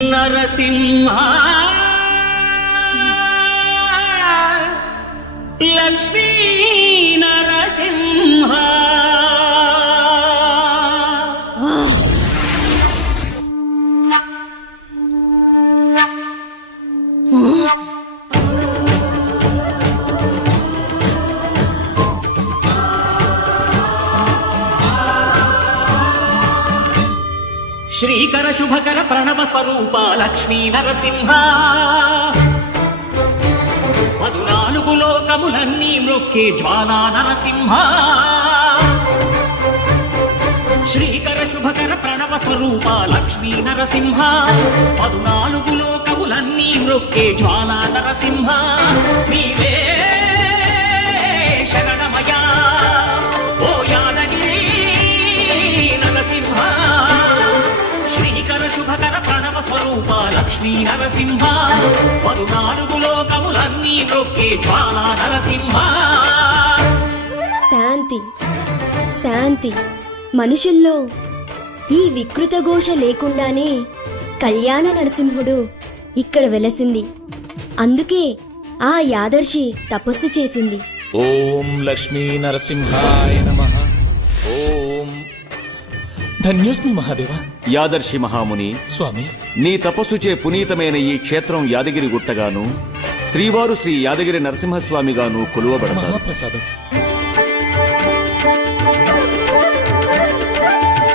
నరసింహ లక్ష్మీ నరసింహ శ్రీకర శుభకర ప్రణవ స్వరూప లక్ష్మీ నరసింహ 14 లోకములన్నీ మ్రొక్కే జ్వాలా నరసింహ శ్రీకర శుభకర ప్రణవ స్వరూప లక్ష్మీ నరసింహ 14 లోకములన్నీ మ్రొక్కే జ్వాలా నరసింహ నీవే శరణమయా ఓ యాదగిరి నరసింహ శ్రీకర శుభకర ప్రణవ స్వరూప లక్ష్మీ నరసింహ 14 లోకములన్నీ మ్రొక్కే జ్వాలా నరసింహ. శాంతి శాంతి మనుషుల్లో ఈ వికృత ఘోష లేకుండానే కళ్యాణ నరసింహుడు ఇక్కడ వెలసింది. అందుకే ఆ యాదర్శి తపస్సు చేసింది. ఓం లక్ష్మీ నరసింహాయ నమః. ఓం ధన్యోస్మి మహాదేవ. యాదర్శి మహాముని స్వామి, నీ తపస్సుచే పునీతమైన ఈ క్షేత్రం యాదగిరి గుట్టగాను శ్రీవారు శ్రీ యాదగిరి నరసింహస్వామిగాను కొలువబడతారు. మహాప్రసాదం.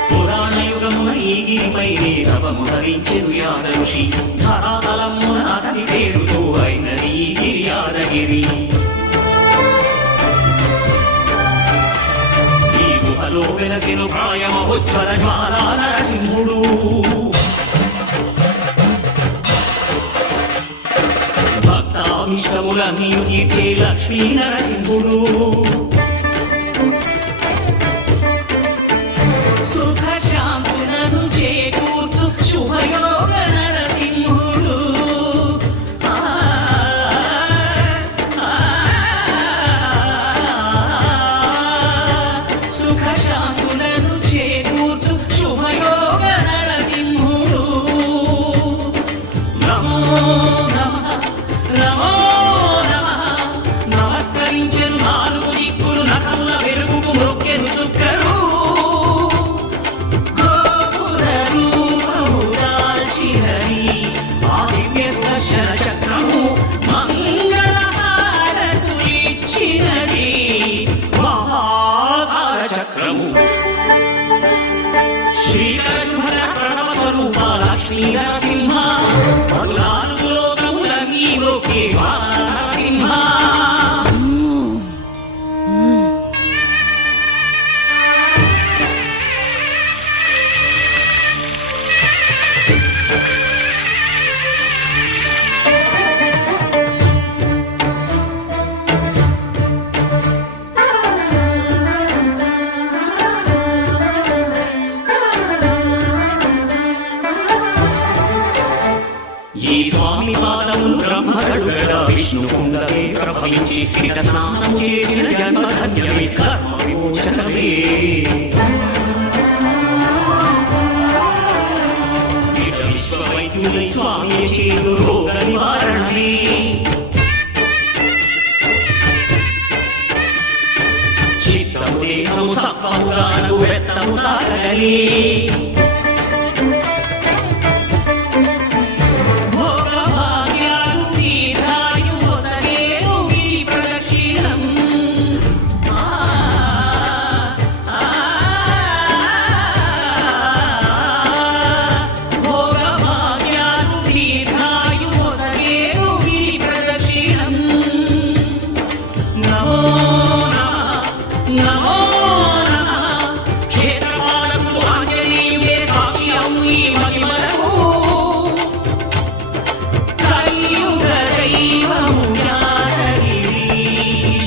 పురాణయుగమున ఈ గిరిపైనే రవము ధరించెను యాదఋషి ధరాతలమున అతని పేరుతో అయినది ఈ గిరి యాదగిరి. ఈ గుహలో వెలసెను ప్రాయమహోజ్వల జ్వాలా నరసింహుడు. భక్తాభిష్టములన్నీ తీర్చే లక్ష్మీ నరసింహుడు. సుఖ శాంతులను చేకూర్చు శుభయోగ నరసింహుడు. సుఖ శాంతులను చేకూర్చు శుభయోగ నరసింహుడు. నమో నమః నమో నమః. నమస్కరించెను 4 దిక్కులు నఖముల వెలుగుకు మ్రొక్కెను చుక్కరు. చక్రము మంగళహారతులిచ్చినది మహాకార చక్రము. శ్రీకర శుభకర ప్రణవ స్వరూప లక్ష్మీ నరసింహ 14 లోకములన్నీ మ్రొక్కే నరసింహ. ఈ స్వామి పాదములు బ్రహ్మగడుగడా విష్ణు కుండమే ప్రభవించి ఇక స్నానము చేసిన జన్మధన్యమే కర్మ విమోచనమే. ఇక విశ్వవైద్యులై స్వామి చేదు రోగ నివారణమే. చిత్తము దేహము సత్వముగాను వెత్తము తాగలే. నమో నమః. క్షేత్రపాలకుడు ఆంజనేయుడే సాక్ష్యం ఈ మహిమలకు. కలియుగ దైవము యాదగిరి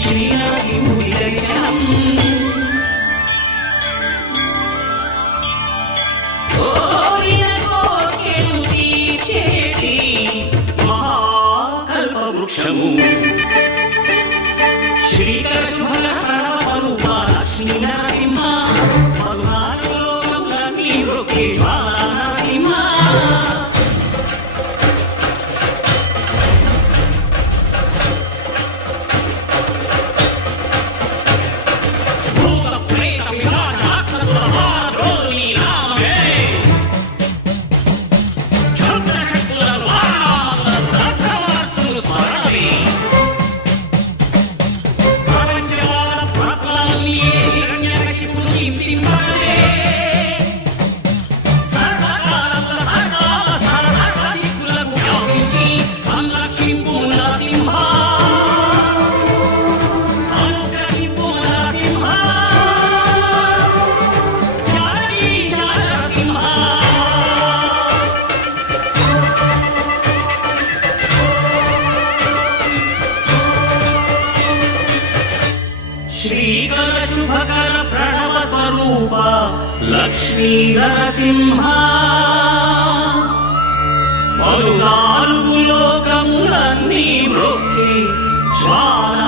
శ్రీ నరసింహుడి దర్శనం. కోరిన కోర్కెలు తీర్చేటి మహాకల్ప వృక్షము. శ్రీకర శుభకర ప్రణవ స్వరూప లక్ష్మీ నరసింహ 14 లోకములన్నీ మ్రొక్కే జ్వాలా నరసింహ. శుభకర ప్రణవ స్వరూప లక్ష్మీ నరసింహ పలునాలుగు లోకములన్నీ మ్రొక్కి జ్వాల